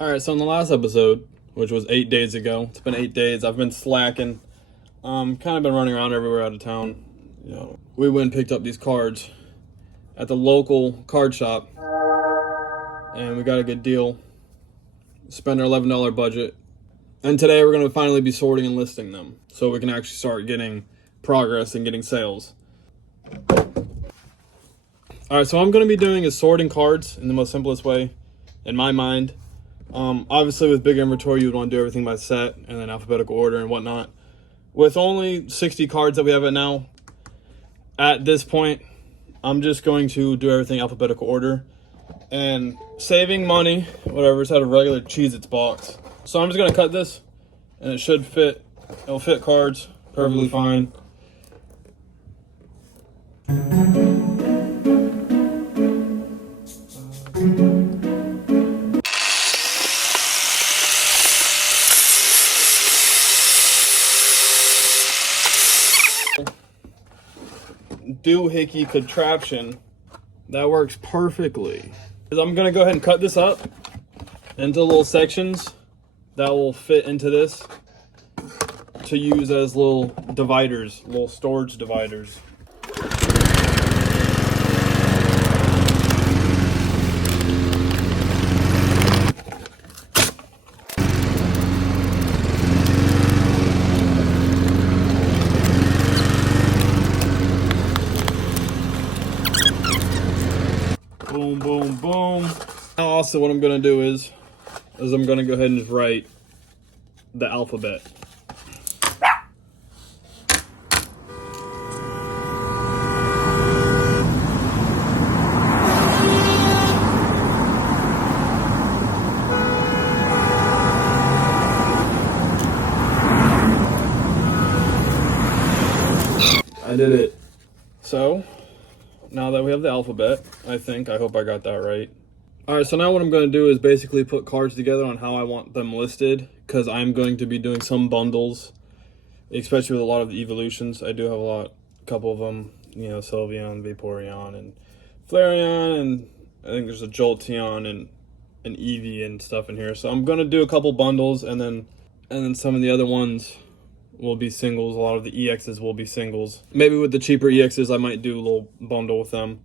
Alright, so in the last episode, which was 8 days ago, it's been 8 days, I've been slacking. Kind of been running around everywhere out of town. We went and picked up these cards at the local card shop, and we got a good deal. Spent our $11 budget. And today we're going to finally be sorting and listing them, so we can actually start getting progress and getting sales. Alright, so what I'm going to be doing is sorting cards in the most simplest way, in my mind. Obviously with big inventory, you would want to do everything by set and then alphabetical order and whatnot. With only 60 cards that we have now, at this point, I'm just going to do everything alphabetical order and saving money, whatever, it's out of regular Cheez-Its box. So I'm just going to cut this and it should fit. It'll fit cards perfectly fine. Doohickey contraption that works perfectly. I'm gonna go ahead and cut this up into little sections that will fit into this to use as little dividers, little storage dividers. Boom, boom, boom. Now also what I'm gonna do is I'm gonna go ahead and just write the alphabet. I did it. So now that we have the alphabet, I hope I got that right. Alright, so now what I'm going to do is basically put cards together on how I want them listed, because I'm going to be doing some bundles, especially with a lot of the evolutions. I do have a couple of them, Sylveon, Vaporeon, and Flareon, and I think there's a Jolteon and an Eevee and stuff in here. So I'm going to do a couple bundles, and then some of the other ones will be singles. A lot of the EXs will be singles. Maybe with the cheaper EXs, I might do a little bundle with them.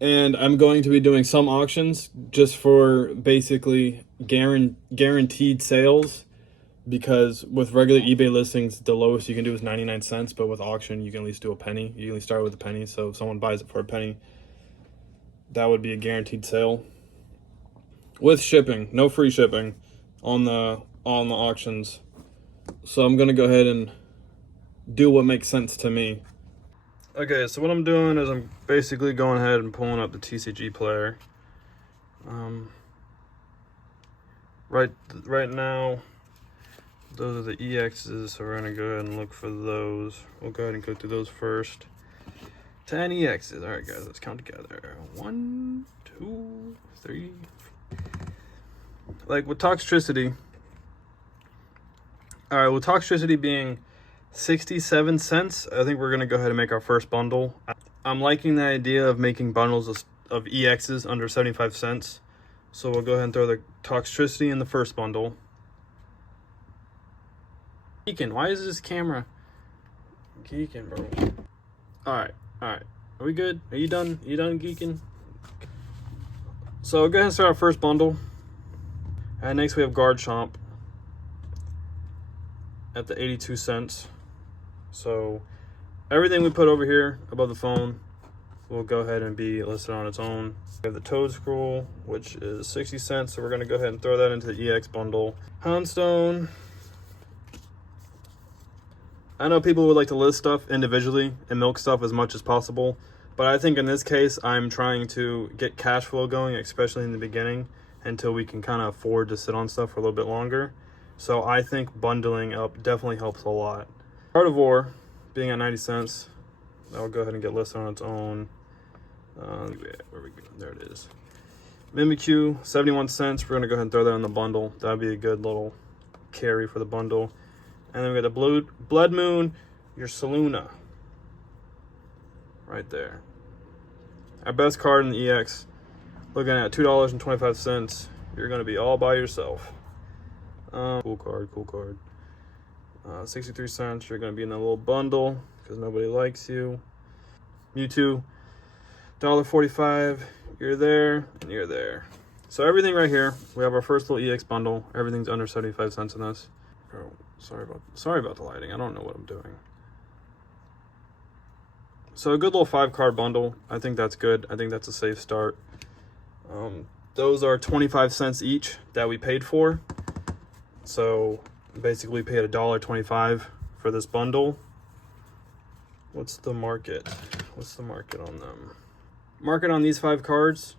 And I'm going to be doing some auctions just for basically guaranteed sales, because with regular eBay listings, the lowest you can do is 99 cents, but with auction, you can at least do a penny. You can at least start with a penny, so if someone buys it for a penny, that would be a guaranteed sale. With shipping, no free shipping on the auctions. So I'm gonna go ahead and do what makes sense to me. Okay, so what I'm doing is I'm basically going ahead and pulling up the TCG player. Right now, those are the EXs, so we're gonna go ahead and look for those. We'll go ahead and go through those first. 10 EXs. All right, guys, let's count together. 1, 2, 3. Like with Toxtricity. All right, with Toxtricity being 67 cents, I think we're going to go ahead and make our first bundle. I'm liking the idea of making bundles of EXs under 75 cents. So we'll go ahead and throw the Toxtricity in the first bundle. Geeking, why is this camera geeking, bro? Alright. Are we good? Are you done? You done geeking? So we'll go ahead and start our first bundle. And next we have Garchomp at the 82 cents. So everything we put over here above the phone will go ahead and be listed on its own. We have the Toedscruel, which is 60 cents, so we're going to go ahead and throw that into the EX bundle. Houndstone. I know people would like to list stuff individually and milk stuff as much as possible, but I think in this case I'm trying to get cash flow going, especially in the beginning, until we can kind of afford to sit on stuff for a little bit longer. So I think bundling up definitely helps a lot. Gardevoir being at 90 cents, that'll go ahead and get listed on its own. Where we go? There it is. Mimikyu, 71 cents. We're going to go ahead and throw that in the bundle. That'd be a good little carry for the bundle. And then we got the Blood Moon, your Saluna. Right there. Our best card in the EX, looking at $2.25. you're gonna be all by yourself. Cool card. 63 cents, you're gonna be in a little bundle because nobody likes you. Mewtwo, $1.45, you're there, and you're there. So everything right here, we have our first little EX bundle. Everything's under 75 cents in this. Oh, sorry about the lighting. I don't know what I'm doing. So a good little 5-card bundle. I think that's good. I think that's a safe start. Those are 25 cents each that we paid for. So basically we paid $1.25 for this bundle. What's the market? What's the market on them? Market on these 5 cards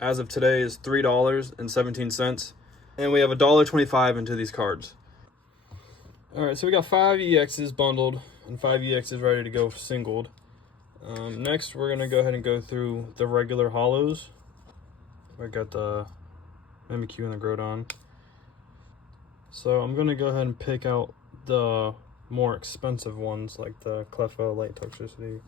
as of today is $3.17. And we have $1.25 into these cards. All right, so we got 5 EXs bundled and 5 EXs ready to go singled. Next, we're gonna go ahead and go through the regular holos. I got the Mimikyu and the Groudon. So I'm gonna go ahead and pick out the more expensive ones, like the Cleffa Light Toxicity.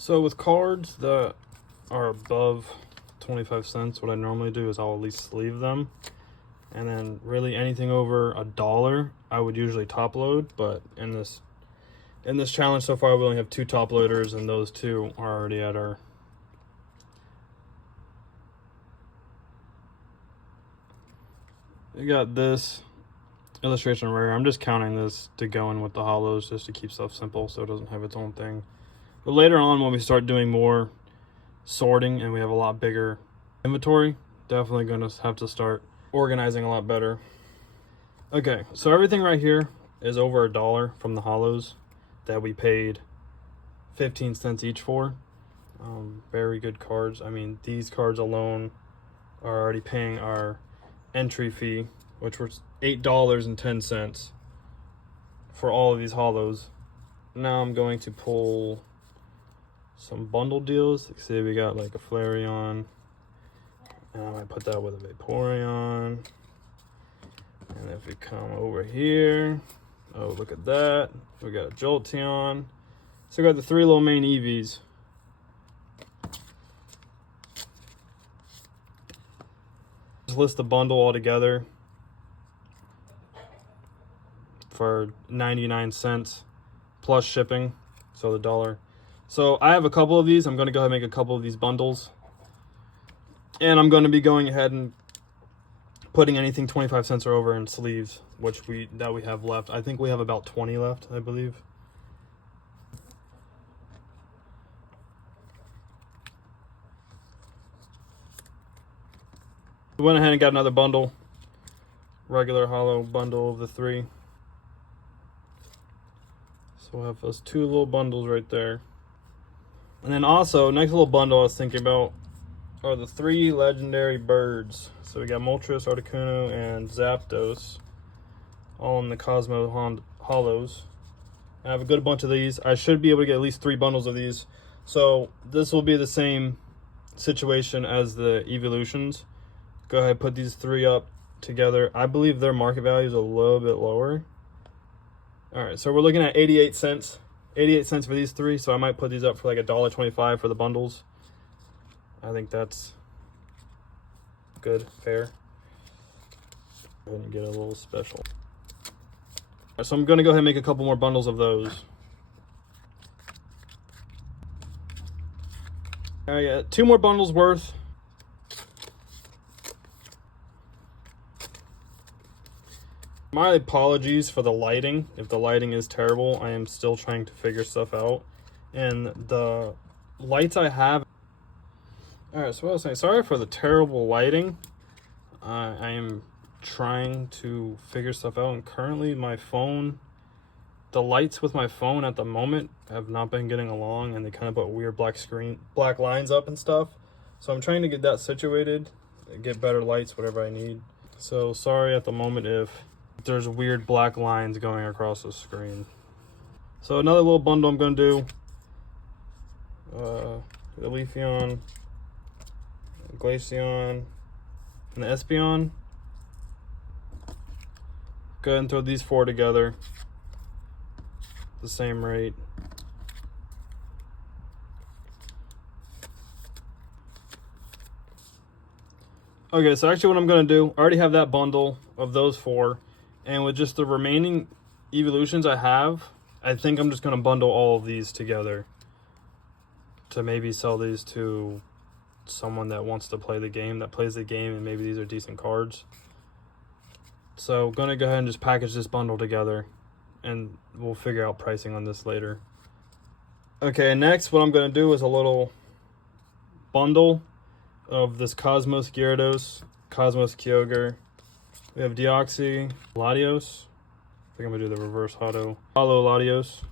So with cards that are above 25 cents, what I normally do is I'll at least sleeve them. And then really anything over $1, I would usually top load. But in this challenge so far, we only have 2 top loaders, and those 2 are already at our... We got this illustration rare. I'm just counting this to go in with the holos just to keep stuff simple so it doesn't have its own thing. But later on, when we start doing more sorting and we have a lot bigger inventory, definitely going to have to start organizing a lot better. Okay, so everything right here is over $1 from the holos that we paid 15 cents each for. Very good cards. I mean, these cards alone are already paying our entry fee, which was $8.10 for all of these holos. Now I'm going to pull some bundle deals. Like, say we got like a Flareon, and I might put that with a Vaporeon. And if we come over here, oh, look at that, we got a Jolteon. So we got the 3 little main EVs. Just list the bundle all together for 99 cents plus shipping, so the $1. So I have a couple of these. I'm going to go ahead and make a couple of these bundles. And I'm going to be going ahead and putting anything 25 cents or over in sleeves, which we have left. I think we have about 20 left, I believe. We went ahead and got another bundle. Regular holo bundle of the 3. So we'll have those 2 little bundles right there. And then also, next little bundle I was thinking about are the 3 legendary birds. So we got Moltres, Articuno, and Zapdos, all in the Cosmo Holos. I have a good bunch of these. I should be able to get at least 3 bundles of these. So this will be the same situation as the evolutions. Go ahead, put these 3 up together. I believe their market value is a little bit lower. All right, so we're looking at 88 cents. 88 cents for these 3, so I might put these up for like $1.25 for the bundles. I think that's good, fair. Go ahead and get a little special. So I'm gonna go ahead and make a couple more bundles of those. All right, yeah, 2 more bundles worth. My apologies for the lighting. If the lighting is terrible, I am still trying to figure stuff out. And the lights I have... Alright, so what I was saying, sorry for the terrible lighting. I am trying to figure stuff out, and currently my phone... The lights with my phone at the moment have not been getting along, and they kind of put weird black lines up and stuff. So I'm trying to get that situated, get better lights, whatever I need. So sorry at the moment if there's weird black lines going across the screen. So another little bundle I'm going to do, the Leafeon, Glaceon, and the Espeon. Go ahead and throw these 4 together at the same rate. Okay, so actually what I'm going to do, I already have that bundle of those 4, and with just the remaining evolutions I have, I think I'm just going to bundle all of these together to maybe sell these to someone that wants to play the game, that plays the game, and maybe these are decent cards. So I'm going to go ahead and just package this bundle together, and we'll figure out pricing on this later. Okay, next what I'm going to do is a little bundle of this Cosmos Gyarados, Cosmos Kyogre. We have Deoxys, Latios. I think I'm going to do the reverse Holo Latios.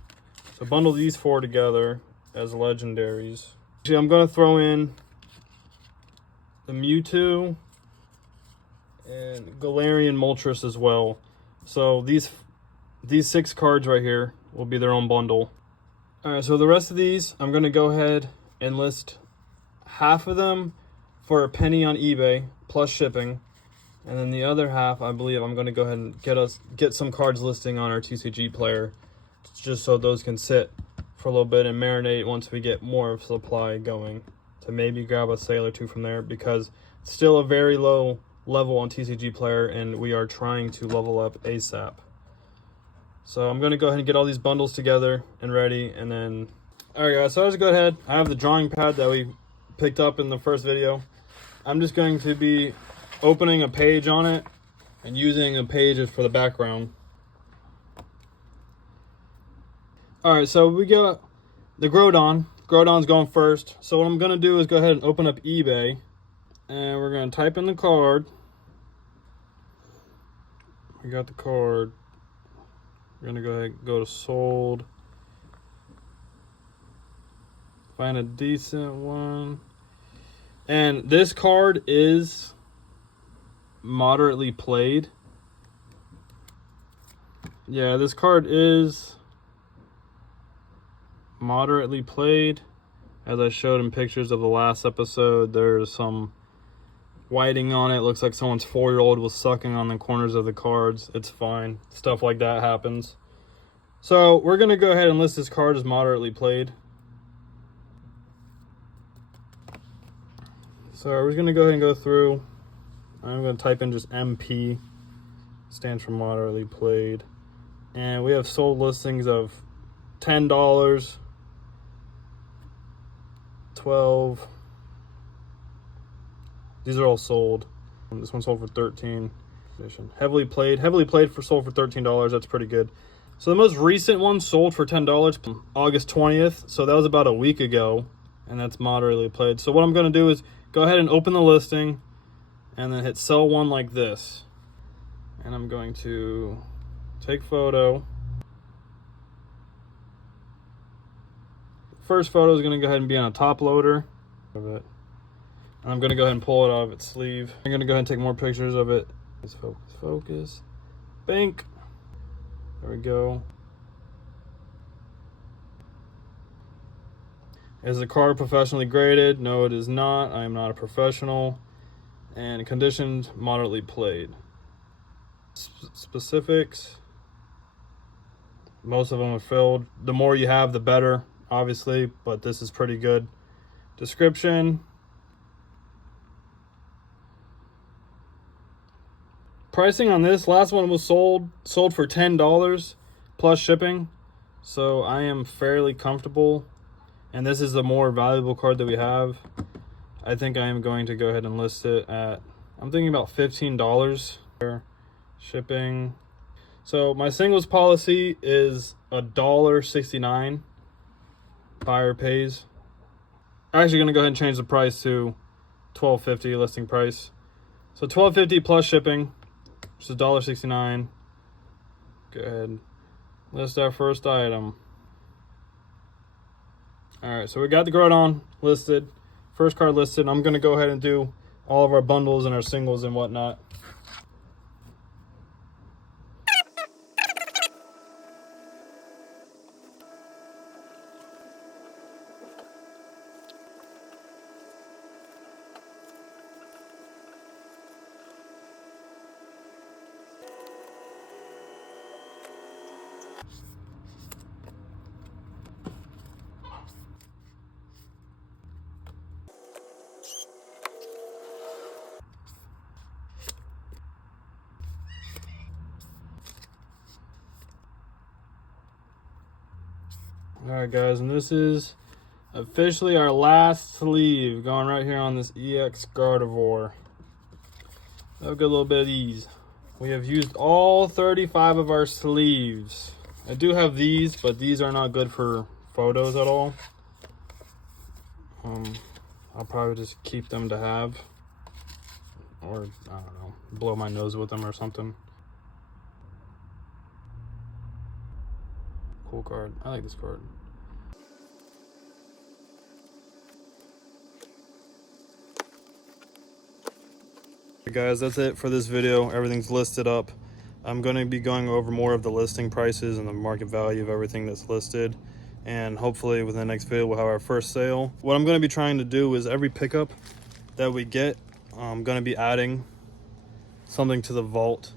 So bundle these 4 together as legendaries. Actually, I'm going to throw in the Mewtwo and Galarian Moltres as well. So these 6 cards right here will be their own bundle. Alright, so the rest of these, I'm going to go ahead and list half of them for a penny on eBay plus shipping, and then the other half I believe I'm going to go ahead and get some cards listing on our TCG player, just so those can sit for a little bit and marinate once we get more of supply going, to maybe grab a sale or 2 from there, because it's still a very low level on TCG player and we are trying to level up ASAP. So I'm going to go ahead and get all these bundles together and ready, and then alright guys, so let's go ahead. I have the drawing pad that we picked up in the first video. I'm just going to be opening a page on it and using a page for the background. Alright, so we got the Groudon. Groudon's going first. So what I'm going to do is go ahead and open up eBay, and we're going to type in the card. We got the card. We're going to go ahead and go to sold. Find a decent one. And this card is moderately played. Yeah, this card is moderately played. As I showed in pictures of the last episode, there's some whiting on it. Looks like someone's 4-year-old was sucking on the corners of the cards. It's fine. Stuff like that happens. So we're going to go ahead and list this card as moderately played. So we're going to go ahead and go through. I'm going to type in just MP, stands for moderately played. And we have sold listings of $10, $12. These are all sold. This one sold for $13. Heavily played for sold for $13. That's pretty good. So the most recent one sold for $10 August 20th. So that was about a week ago, and that's moderately played. So what I'm going to do is go ahead and open the listing and then hit sell one like this. And I'm going to take photo. First photo is going to go ahead and be on a top loader of it. And I'm going to go ahead and pull it out of its sleeve. I'm going to go ahead and take more pictures of it. Focus. Bank. There we go. Is the card professionally graded? No, it is not. I am not a professional. And conditioned, moderately played. Specifics. Most of them are filled. The more you have, the better, obviously, but this is pretty good. Description. Pricing on this last one was sold for $10 plus shipping, so I am fairly comfortable. And this is the more valuable card that we have. I think I am going to go ahead and list it at, I'm thinking about $15 for shipping. So my singles policy is $1.69. Buyer pays. I'm actually going to go ahead and change the price to $12.50 listing price. So $12.50 plus shipping, which is $1.69. Go ahead, list our first item. All right, so we got the Groudon listed First card listed. I'm gonna go ahead and do all of our bundles and our singles and whatnot. Alright guys, and this is officially our last sleeve going right here on this EX Gardevoir. Have a good little bit of these. We have used all 35 of our sleeves. I do have these, but these are not good for photos at all. I'll probably just keep them to have. Or, I don't know, blow my nose with them or something. Cool card. I like this card. Guys, that's it for this video. Everything's listed up. I'm going to be going over more of the listing prices and the market value of everything that's listed, and hopefully within the next video we'll have our first sale. What I'm going to be trying to do is every pickup that we get, I'm going to be adding something to the vault,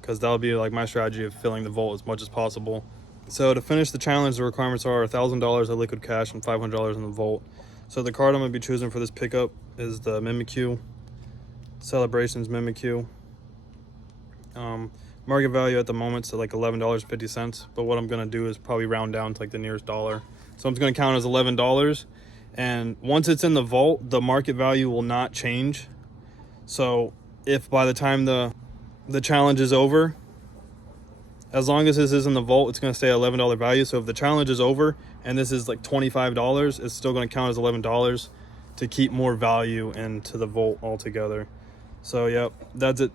because that'll be like my strategy of filling the vault as much as possible. So to finish the challenge, the requirements are $1,000 of liquid cash and $500 in the vault. So the card I'm going to be choosing for this pickup is the Mimikyu Celebrations Mimikyu. Market value at the moment is at like $11.50, but what I'm going to do is probably round down to like the nearest dollar. So I'm going to count as $11, and once it's in the vault, the market value will not change. So if by the time the challenge is over, as long as this is in the vault, it's going to stay at $11 value. So if the challenge is over and this is like $25, it's still going to count as $11 to keep more value into the vault altogether. So yep, that's it